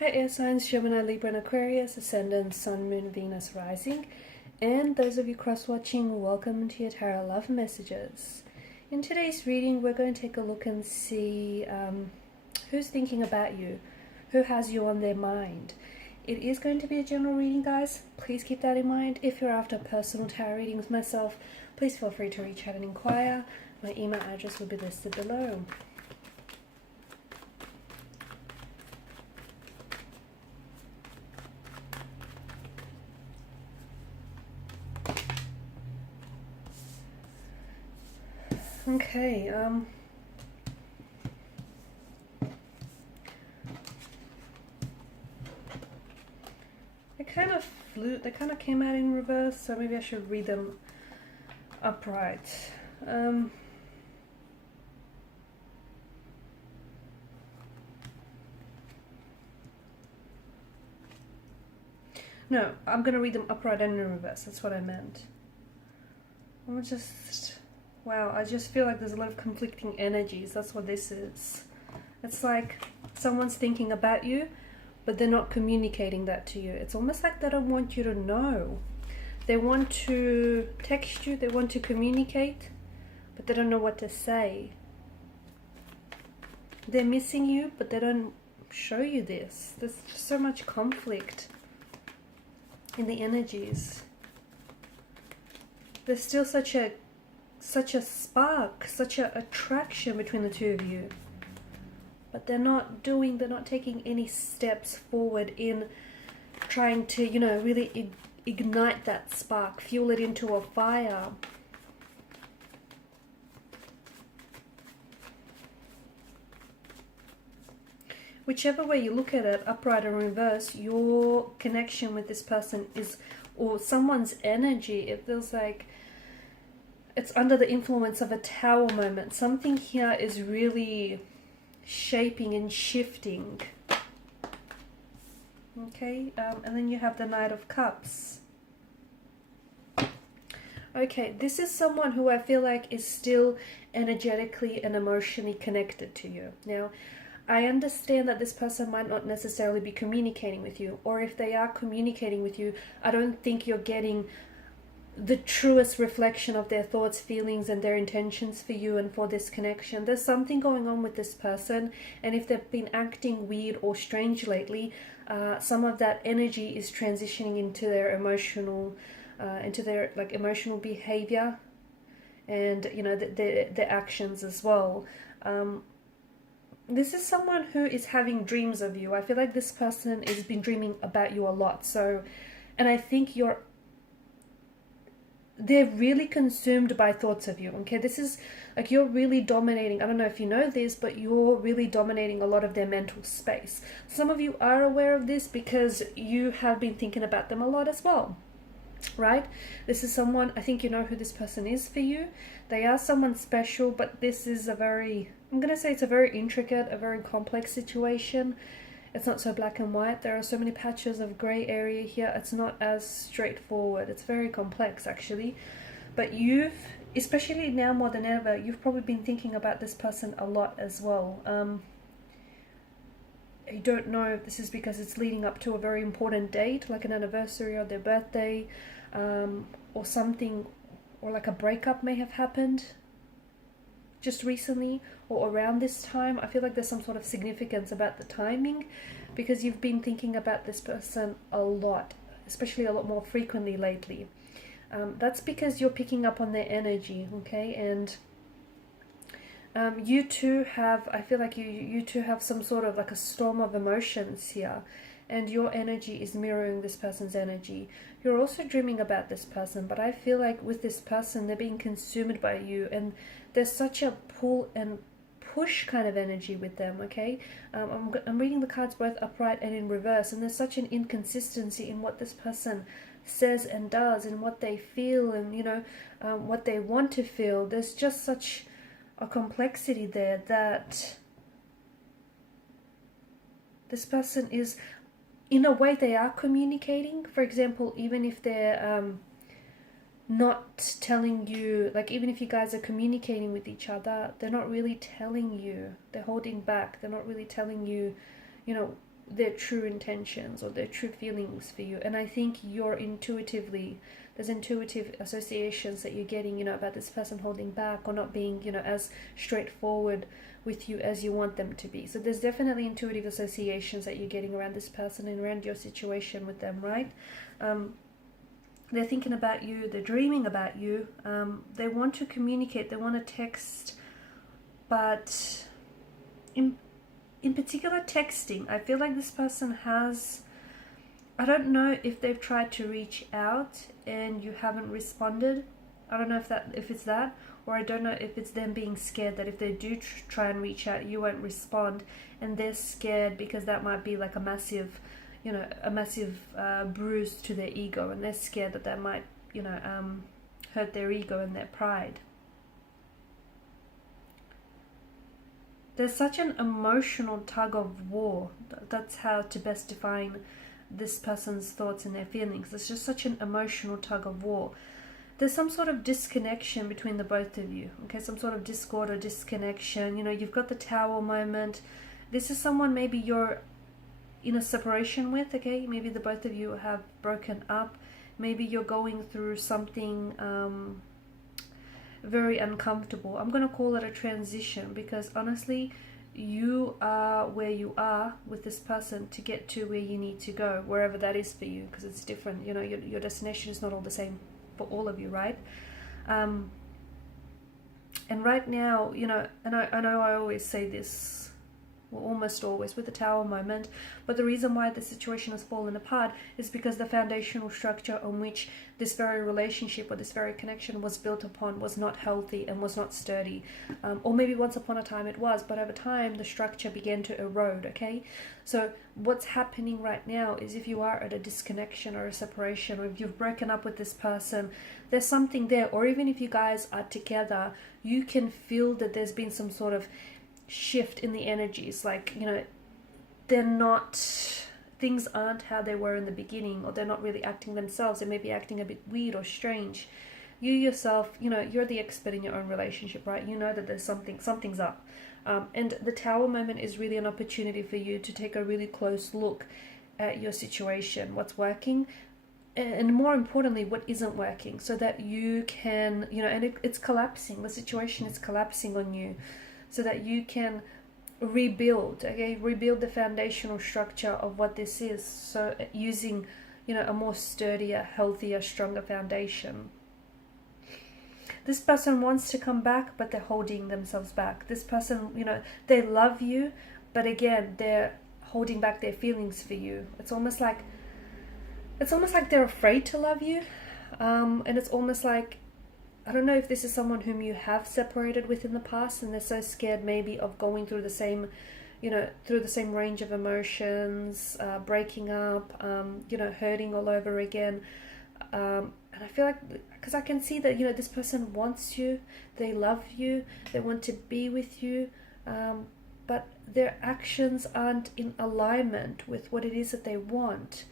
Hi air signs, Gemini, Libra and Aquarius, Ascendant, Sun, Moon, Venus, Rising. And those of you cross-watching, welcome to your Tarot Love Messages. In today's reading, we're going to take a look and see who's thinking about you, who has you on their mind. It is going to be a general reading, guys. Please keep that in mind. If you're after personal tarot readings myself, please feel free to reach out and inquire. My email address will be listed below. Okay, they kind of came out in reverse, so maybe I should read them upright. No, I'm gonna read them upright and in reverse, that's what I meant. Wow, I just feel like there's a lot of conflicting energies. That's what this is. It's like someone's thinking about you, but they're not communicating that to you. It's almost like they don't want you to know. They want to text you, they want to communicate, but they don't know what to say. They're missing you, but they don't show you this. There's so much conflict in the energies. There's still such a spark, such an attraction between the two of you, but they're not taking any steps forward in trying to, really ignite that spark, fuel it into a fire. Whichever way you look at it, upright or reverse, your connection with this person is, or someone's energy, it feels like it's under the influence of a tower moment. Something here is really shaping and shifting. Okay, and then you have the Knight of Cups. Okay, this is someone who I feel like is still energetically and emotionally connected to you. Now, I understand that this person might not necessarily be communicating with you, or if they are communicating with you, I don't think you're getting the truest reflection of their thoughts, feelings, and their intentions for you and for this connection. There's something going on with this person, and if they've been acting weird or strange lately, some of that energy is transitioning into their emotional behavior, and their actions as well. This is someone who is having dreams of you. I feel like this person has been dreaming about you a lot. And I think they're really consumed by thoughts of you. Okay, this is like you're really dominating. I don't know if you know this, but you're really dominating a lot of their mental space. Some of you are aware of this because you have been thinking about them a lot as well, right? This is someone, I think you know who this person is for you. They are someone special, but this is I'm gonna say it's a very intricate, a very complex situation. It's not so black and white. There are so many patches of gray area here. It's not as straightforward. It's very complex, actually. But especially now more than ever, you've probably been thinking about this person a lot as well. I don't know if this is because it's leading up to a very important date, like an anniversary or their birthday, or something, or like a breakup may have happened just recently or around this time. I feel like there's some sort of significance about the timing, because you've been thinking about this person a lot, especially a lot more frequently lately. That's because you're picking up on their energy, okay? And you two have, I feel like you two have some sort of like a storm of emotions here, and your energy is mirroring this person's energy. You're also dreaming about this person, but I feel like with this person, they're being consumed by you, and there's such a pull and push kind of energy with them, okay? I'm reading the cards both upright and in reverse, and there's such an inconsistency in what this person says and does, and what they feel, and what they want to feel. There's just such a complexity there that this person is, in a way, they are communicating. For example, even if they're not telling you, like even if you guys are communicating with each other, they're not really telling you. They're holding back. They're not really telling you, their true intentions or their true feelings for you. And I think there's intuitive associations that you're getting, about this person holding back or not being, as straightforward with you as you want them to be. So there's definitely intuitive associations that you're getting around this person and around your situation with them, right? They're thinking about you, they're dreaming about you, they want to communicate, they want to text, but in particular texting, I feel like this person has, I don't know if they've tried to reach out and you haven't responded. I don't know if it's that, or I don't know if it's them being scared that if they do try and reach out, you won't respond, and they're scared because that might be like a massive bruise to their ego, and they're scared that might, hurt their ego and their pride. There's such an emotional tug of war. That's how to best define this person's thoughts and their feelings. There's just such an emotional tug of war. There's some sort of disconnection between the both of you, okay? Some sort of discord or disconnection. You've got the Tower moment. This is someone maybe you're in a separation with, okay? Maybe the both of you have broken up. Maybe you're going through something very uncomfortable. I'm going to call it a transition, because honestly, you are where you are with this person to get to where you need to go, wherever that is for you, because it's different. Your destination is not all the same for all of you, right? And right now, and I know I always say this, well, almost always with the Tower moment, but the reason why the situation has fallen apart is because the foundational structure on which this very relationship or this very connection was built upon was not healthy and was not sturdy. Or maybe once upon a time it was, but over time the structure began to erode, okay? So what's happening right now is, if you are at a disconnection or a separation, or if you've broken up with this person, there's something there. Or even if you guys are together, you can feel that there's been some sort of shift in the energies, like things aren't how they were in the beginning, or they're not really acting themselves. They may be acting a bit weird or strange. You yourself, you're the expert in your own relationship, right? You know that there's something's up, and the Tower moment is really an opportunity for you to take a really close look at your situation, what's working, and more importantly, what isn't working, so that you can, and it's collapsing, the situation is collapsing on you, so that you can rebuild the foundational structure of what this is. So using, a more sturdier, healthier, stronger foundation. This person wants to come back, but they're holding themselves back. This person, they love you, but again, they're holding back their feelings for you. It's almost like they're afraid to love you, and it's almost like, I don't know if this is someone whom you have separated with in the past, and they're so scared maybe of going through the same, range of emotions, breaking up, hurting all over again. And I feel like, because I can see that, this person wants you, they love you, they want to be with you, but their actions aren't in alignment with what it is that they want.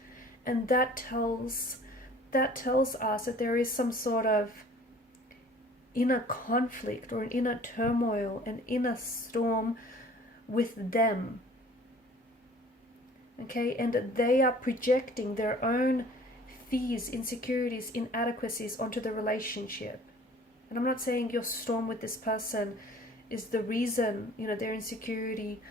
And that tells us that there is some sort of inner conflict or an inner turmoil, an inner storm with them, okay? And they are projecting their own fears, insecurities, inadequacies onto the relationship. And I'm not saying your storm with this person is the reason, their insecurity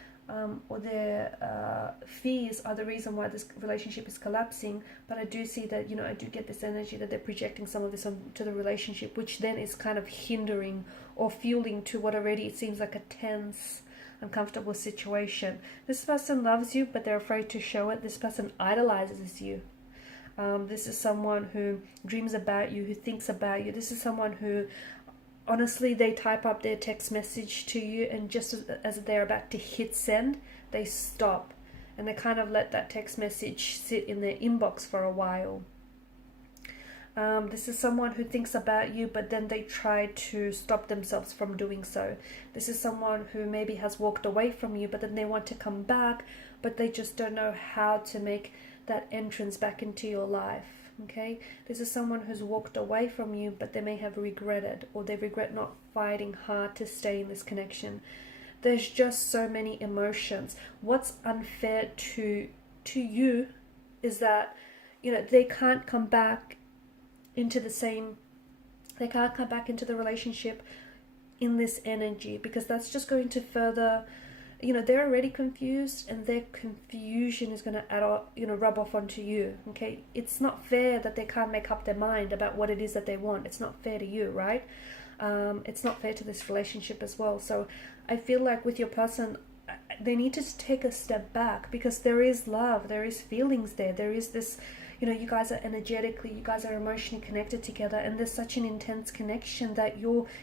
or their fears are the reason why this relationship is collapsing, but I do see that, I do get this energy that they're projecting some of this onto the relationship, which then is kind of hindering or fueling to what already it seems like a tense, uncomfortable situation. This person loves you, but they're afraid to show it. This person idolizes you. This is someone who dreams about you, who thinks about you. This is someone who, honestly, they type up their text message to you, and just as they're about to hit send, they stop and they kind of let that text message sit in their inbox for a while. This is someone who thinks about you, but then they try to stop themselves from doing so. This is someone who maybe has walked away from you, but then they want to come back, but they just don't know how to make that entrance back into your life. Okay, this is someone who's walked away from you, but they may have regretted, or they regret not fighting hard to stay in this connection. there's just so many emotions. What's unfair to you is that, you know, they can't come back into the same, they can't come back into the relationship in this energy, because that's just going to further, you know, they're already confused, and their confusion is going to add up, you know, rub off onto you. Okay, it's not fair that they can't make up their mind about what it is that they want. It's not fair to you, right? It's not fair to this relationship as well. So I feel like with your person, they need to take a step back, because there is love, there is feelings there, there is this, you know, you guys are energetically, you guys are emotionally connected together, and there's such an intense connection that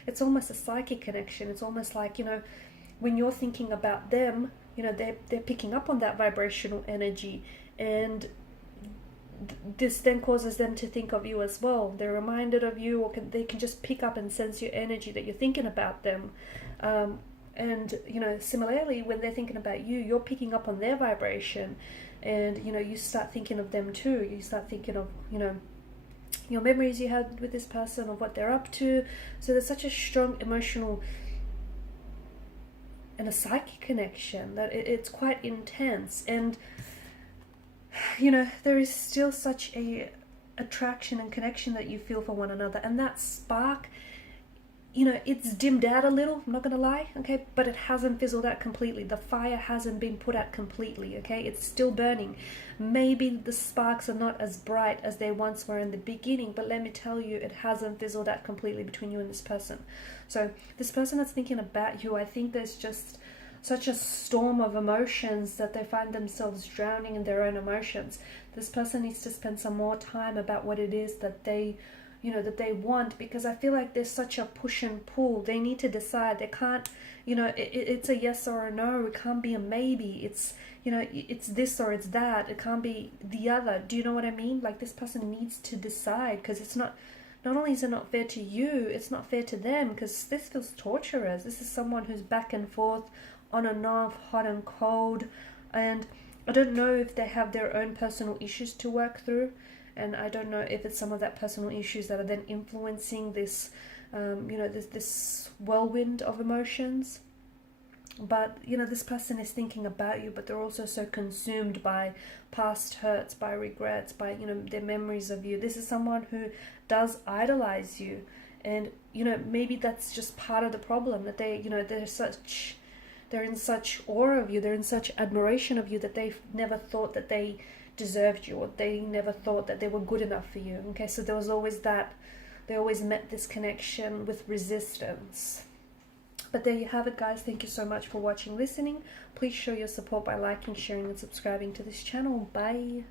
it's almost a psychic connection. It's almost like, you know, when you're thinking about them, you know, they're picking up on that vibrational energy, and this then causes them to think of you as well. They're reminded of you, or they can just pick up and sense your energy that you're thinking about them. And, you know, similarly, when they're thinking about you, you're picking up on their vibration, and, you know, you start thinking of them too. You start thinking of, you know, your memories you had with this person, of what they're up to. So there's such a strong emotional and a psychic connection that it's quite intense. And, you know, there is still such a attraction and connection that you feel for one another, and that spark, you know, it's dimmed out a little, I'm not gonna lie, okay, but it hasn't fizzled out completely. The fire hasn't been put out completely, okay, it's still burning. Maybe the sparks are not as bright as they once were in the beginning, but let me tell you, it hasn't fizzled out completely between you and this person. So this person that's thinking about you, I think there's just such a storm of emotions that they find themselves drowning in their own emotions. This person needs to spend some more time about what it is that they, you know, that they want, because I feel like there's such a push and pull. They need to decide. They can't, you know, it's a yes or a no. It can't be a maybe. It's, you know, it's this or it's that. It can't be the other. Do you know what I mean? Like, this person needs to decide, because it's not only is it not fair to you, it's not fair to them, because this feels torturous. This is someone who's back and forth, on and off, hot and cold, and I don't know if they have their own personal issues to work through, and I don't know if it's some of that personal issues that are then influencing this, you know, this whirlwind of emotions. But, you know, this person is thinking about you, but they're also so consumed by past hurts, by regrets, by, you know, their memories of you. This is someone who does idolize you, and, you know, maybe that's just part of the problem, that they, you know, they're in such awe of you, they're in such admiration of you, that they've never thought that they deserved you, or they never thought that they were good enough for you. Okay, so there was always that, they always met this connection with resistance. But there you have it, guys. Thank you so much for watching, listening. Please show your support by liking, sharing, and subscribing to this channel. Bye.